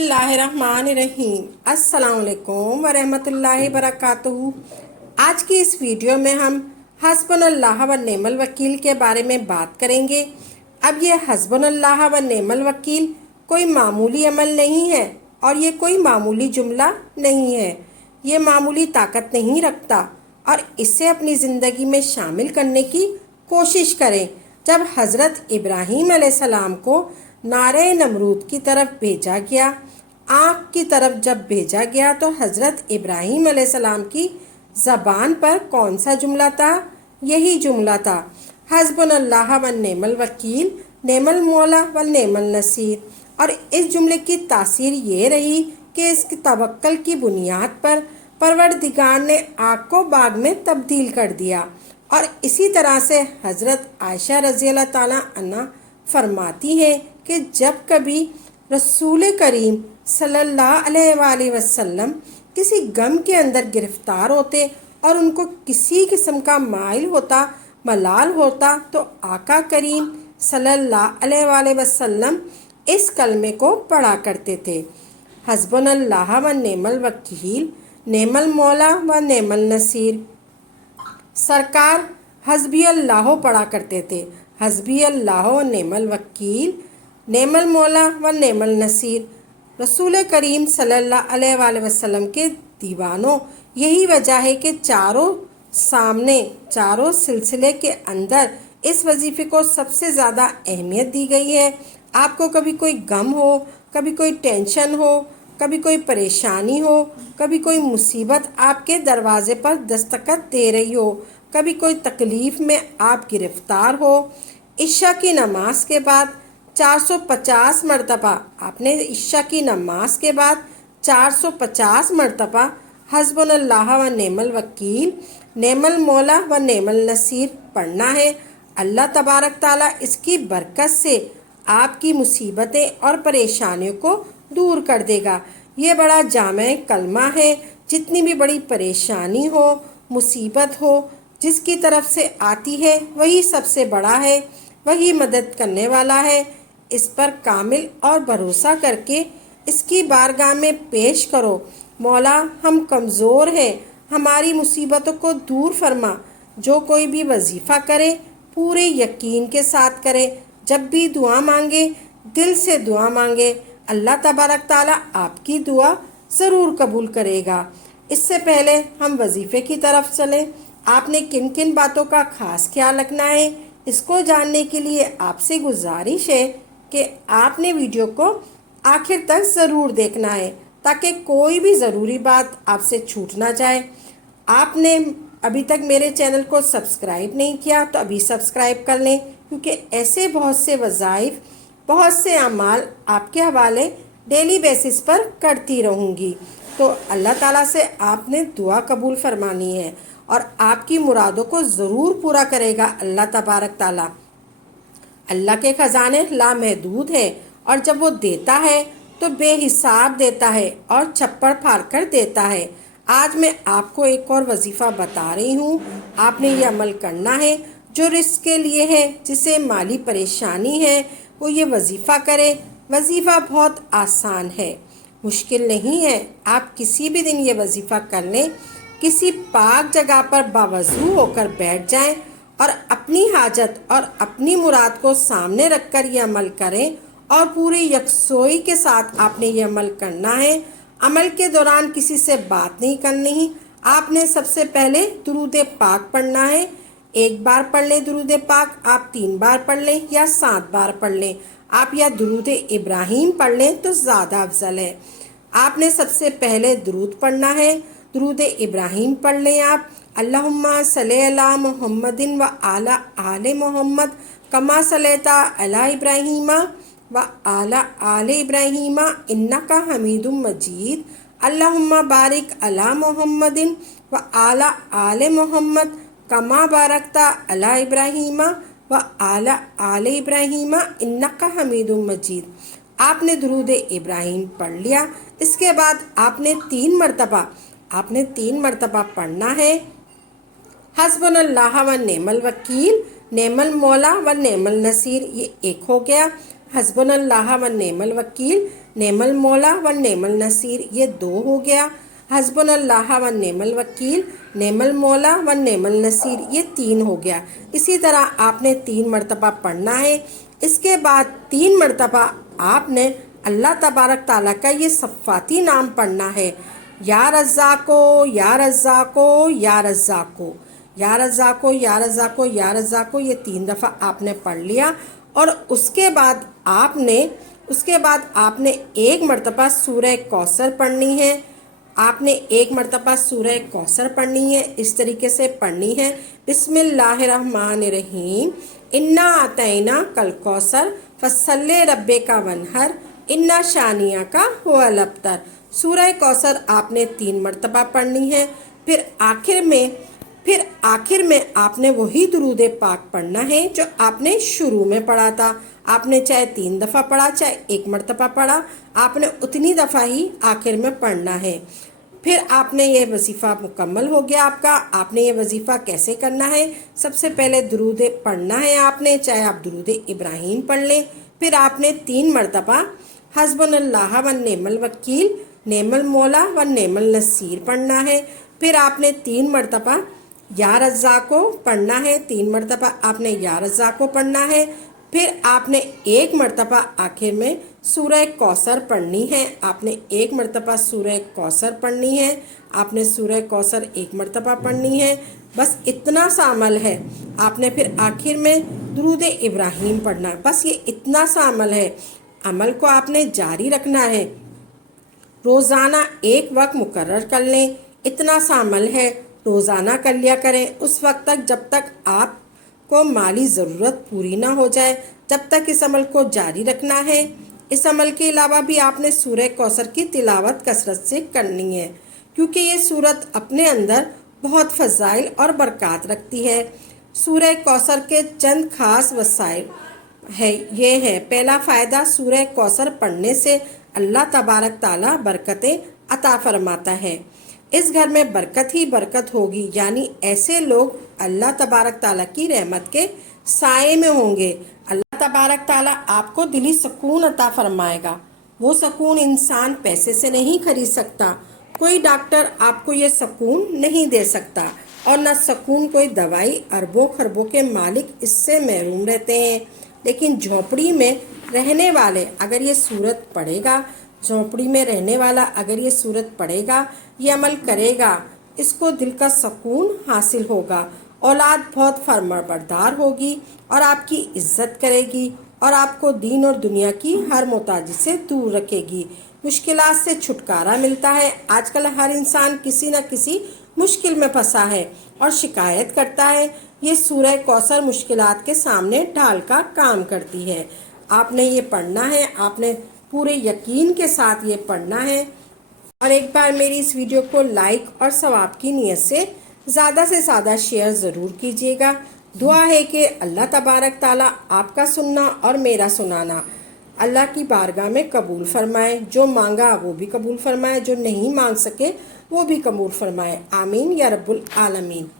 बिस्मिल्लाहिर्रहमानिर्रहीम। अस्सलाम वालेकुम वरहमतुल्लाहि वबरकातुहू। आज की इस वीडियो में हम हस्बुनल्लाह व नेमल वकील के बारे में बात करेंगे। अब ये हस्बुनल्लाह व नेमल वकील कोई मामूली अमल नहीं है और ये कोई मामूली जुमला नहीं है। ये मामूली ताकत नहीं रखता और इसे अपनी ज़िंदगी में शामिल करने की कोशिश करें। जब हज़रत इब्राहीम अलैहिस्सलाम को नारे नमरूद की तरफ भेजा गया, आग की तरफ जब भेजा गया, तो हज़रत इब्राहीम अलैहिस्सलाम की ज़बान पर कौन सा जुमला था? यही जुमला था, हस्बुनल्लाह व नेमल वकील, नेमल मौला व नेमल नसीर। और इस जुमले की तासीर ये रही कि इसकी तवक्कल की बुनियाद पर परवरदिगार ने आग को बाग में तब्दील कर दिया। और इसी तरह से हज़रत आयशा रज़ी अल्लाह ताला अन्हा फरमाती हैं कि जब कभी रसूल करीम सल्लल्लाहु अलैहि वसल्लम किसी गम के अंदर गिरफ्तार होते और उनको किसी किस्म का मलाल होता तो आका करीम सल्लल्लाहु अलैहि वसल्लम इस कलमे को पढ़ा करते थे, हस्बुनल्लाह व नेमल वकील, नेमल मौला व नेमल नसीर। सरकार हस्बी अल्लाह पढ़ा करते थे, हस्बी अल्लाह व नेमल वकील, नेमल मौला व नेमल नसीर। रसूल करीम सल्लल्लाहु अलैहि वसल्लम के दीवानों, यही वजह है कि चारों सिलसिले के अंदर इस वजीफ़े को सबसे ज़्यादा अहमियत दी गई है। आपको कभी कोई गम हो, कभी कोई टेंशन हो, कभी कोई परेशानी हो, कभी कोई मुसीबत आपके दरवाज़े पर दस्तखत दे रही हो, कभी कोई तकलीफ़ में आप गिरफ़्तार हो, इशा की नमाज के बाद 450 मरतबा आपने इशा की नमाज के बाद 450 मरतबा हस्बुनल्लाह व नेमल वकील, नेमल मौला व नेमल नसीर पढ़ना है। अल्लाह तबारक ताला इसकी बरकत से आपकी मुसीबतें और परेशानियों को दूर कर देगा। ये बड़ा जामे कलमा है। जितनी भी बड़ी परेशानी हो, मुसीबत हो, जिसकी तरफ से आती है वही सबसे बड़ा है, वही मदद करने वाला है। इस पर कामिल और भरोसा करके इसकी बारगाह में पेश करो, मौला हम कमज़ोर हैं, हमारी मुसीबतों को दूर फरमा। जो कोई भी वजीफ़ा करे पूरे यकीन के साथ करे, जब भी दुआ मांगे दिल से दुआ मांगे, अल्लाह तबारक ताला आपकी दुआ ज़रूर कबूल करेगा। इससे पहले हम वजीफ़े की तरफ चलें। आपने किन किन बातों का ख़ास ख्याल रखना है, इसको जानने के लिए आपसे गुजारिश है कि आपने वीडियो को आखिर तक ज़रूर देखना है ताकि कोई भी ज़रूरी बात आपसे छूट ना जाए। आपने अभी तक मेरे चैनल को सब्सक्राइब नहीं किया तो अभी सब्सक्राइब कर लें, क्योंकि ऐसे बहुत से वज़ाइफ, बहुत से अमाल आपके हवाले डेली बेसिस पर करती रहूँगी। तो अल्लाह ताला से आपने दुआ कबूल फरमानी है और आपकी मुरादों को ज़रूर पूरा करेगा अल्लाह तबारक ताला। अल्लाह के ख़जाने लामहदूद है और जब वो देता है तो बेहिसाब देता है और छप्पड़ फाड़ कर देता है। आज मैं आपको एक और वजीफ़ा बता रही हूँ। आपने ये अमल करना है। जो रिस्क के लिए है, जिसे माली परेशानी है, वो ये वजीफ़ा करे। वजीफ़ा बहुत आसान है, मुश्किल नहीं है। आप किसी भी दिन ये वजीफ़ा कर लें, किसी पाक जगह पर बावज़ू होकर बैठ जाएं और अपनी हाजत और अपनी मुराद को सामने रखकर ये अमल करें और पूरी यकसोई के साथ आपने ये अमल करना है। अमल के दौरान किसी से बात नहीं करनी। आपने सबसे पहले दुरूद पाक पढ़ना है। एक बार पढ़ लें दुरूद पाक, आप 3 बार पढ़ लें या 7 बार पढ़ लें, आप या दुरूद इब्राहीम पढ़ लें तो ज़्यादा अफजल है। आपने सबसे पहले दुरूद पढ़ना है। दुरूद इब्राहीम पढ़ लें आप, अल्लाहुम्मा सल्ली अला मुहम्मदिन व आला आले मोहम्मद कमा सल्लैता अला इब्राहीमा व आला आले इब्राहीमा इन्नका हमीदुम मजीद। अल्लाहुम्मा बारिक अला मुहम्मदिन व आला आले मोहम्मद कमा बारकता अला इब्राहीमा व आला आले इब्राहीमा इन्नका हमीदुम मजीद। आपने दुरूद इब्राहीम पढ़ लिया। इसके बाद आपने 3 मरतबा पढ़ना है, हस्बुनल्लाह व नेमल वकील, नेमल मौला व नेमल नसीर। ये एक हो गया, हस्बुनल्लाह व नेमल वकील, नेमल मौला व नेमल नसीर, ये 2 हो गया। हस्बुनल्लाह व नेमल वकील, नेमल मौला व नेमल नसीर, ये 3 हो गया। इसी तरह आपने 3 मरतबा पढ़ना है। इसके बाद 3 मरतबा आपने अल्लाह तबारक ताला का ये सफ़ाती नाम पढ़ना है, या रज़्ज़ाको या रज़्ज़ाको या रज़्ज़ाको, या रज़्ज़ाको या रज़्ज़ाको या रज़्ज़ाको, ये 3 दफ़ा आपने पढ़ लिया। और उसके बाद आपने 1 मरतबा सूरह कौसर पढ़नी है। आपने 1 मरतबा सूरह कौसर पढ़नी है। इस तरीके से पढ़नी है, बिस्मिल्लाहिर्रहमानिर्रहीम, इन्ना आतैना कल कौसर फसल्ले रब्बे का वनहर, इन्ना शानिया का हुवल अब्तर। सूरह कौसर आपने 3 मरतबा पढ़नी है। फिर आखिर में आपने वही दुरूद पाक पढ़ना है जो आपने शुरू में पढ़ा था। आपने चाहे 3 दफ़ा पढ़ा चाहे 1 मरतबा पढ़ा, आपने उतनी दफ़ा ही आखिर में पढ़ना है। फिर आपने ये वजीफ़ा मुकम्मल हो गया आपका। आपने ये वजीफ़ा कैसे करना है? सबसे पहले दुरूद पढ़ना है आपने, चाहे आप दुरूद इब्राहीम पढ़ लें। फिर आपने 3 मरतबा हस्बुनल्लाह व नेमल वकील, नेमल मौला व नेमल नसीर पढ़ना है। फिर आपने 3 मरतबा या रज़्ज़ाको पढ़ना है। 3 मरतबा आपने या रज़्ज़ाको पढ़ना है। फिर आपने 1 मरतबा आखिर में सूरह कौसर पढ़नी है। आपने 1 मरतबा सूरह कौसर पढ़नी है। आपने सूरह कौसर 1 मरतबा पढ़नी है। बस इतना सा अमल है। आपने फिर आखिर में दुरूद इब्राहीम पढ़ना, बस ये इतना सा अमल है। अमल को आपने जारी रखना है। रोज़ाना एक वक्त मुकर्रर कर लें, इतना सा अमल है, रोज़ाना कर लिया करें उस वक्त तक जब तक आपको माली ज़रूरत पूरी ना हो जाए, जब तक इस अमल को जारी रखना है। इस अमल के अलावा भी आपने सूरह कौसर की तिलावत कसरत से करनी है, क्योंकि ये सूरत अपने अंदर बहुत फ़ज़ाइल और बरक़ात रखती है। सूरह कौसर के चंद ख़ास वसाइल ये है। पहला फ़ायदा, सूरह कौसर पढ़ने से अल्लाह तबारक ताला बरकतें अता फरमाता है। इस घर में बरकत ही बरकत होगी, यानी ऐसे लोग अल्लाह तबारक ताला की रहमत के साए में होंगे। अल्लाह तबारक ताला आपको दिली सुकून अता फरमाएगा। वो सुकून इंसान पैसे से नहीं खरीद सकता। कोई डॉक्टर आपको ये सुकून नहीं दे सकता, और न सुकून कोई दवाई। अरबों खरबों के मालिक इससे महरूम रहते हैं। लेकिन झोपड़ी में रहने वाले अगर ये सूरत पढ़ेगा, झोपड़ी में रहने वाला अगर ये सूरत पढ़ेगा, ये अमल करेगा, इसको दिल का सुकून हासिल होगा। औलाद बहुत फरमाबरदार होगी और आपकी इज्जत करेगी, और आपको दीन और दुनिया की हर मोहताजी से दूर रखेगी। मुश्किलात से छुटकारा मिलता है। आजकल हर इंसान किसी न किसी मुश्किल में फंसा है और शिकायत करता है। ये सूरह कौसर मुश्किलात के सामने ढाल का काम करती है। आपने ये पढ़ना है, आपने पूरे यकीन के साथ ये पढ़ना है। और एक बार मेरी इस वीडियो को लाइक और सवाब की नीयत से ज़्यादा शेयर ज़रूर कीजिएगा। दुआ है कि अल्लाह तबारक ताला आपका सुनना और मेरा सुनाना अल्लाह की बारगाह में कबूल फरमाए। जो मांगा वो भी कबूल फरमाए, जो नहीं मांग सके वो भी कबूल फरमाए। आमीन या रब्बुल आलमीन।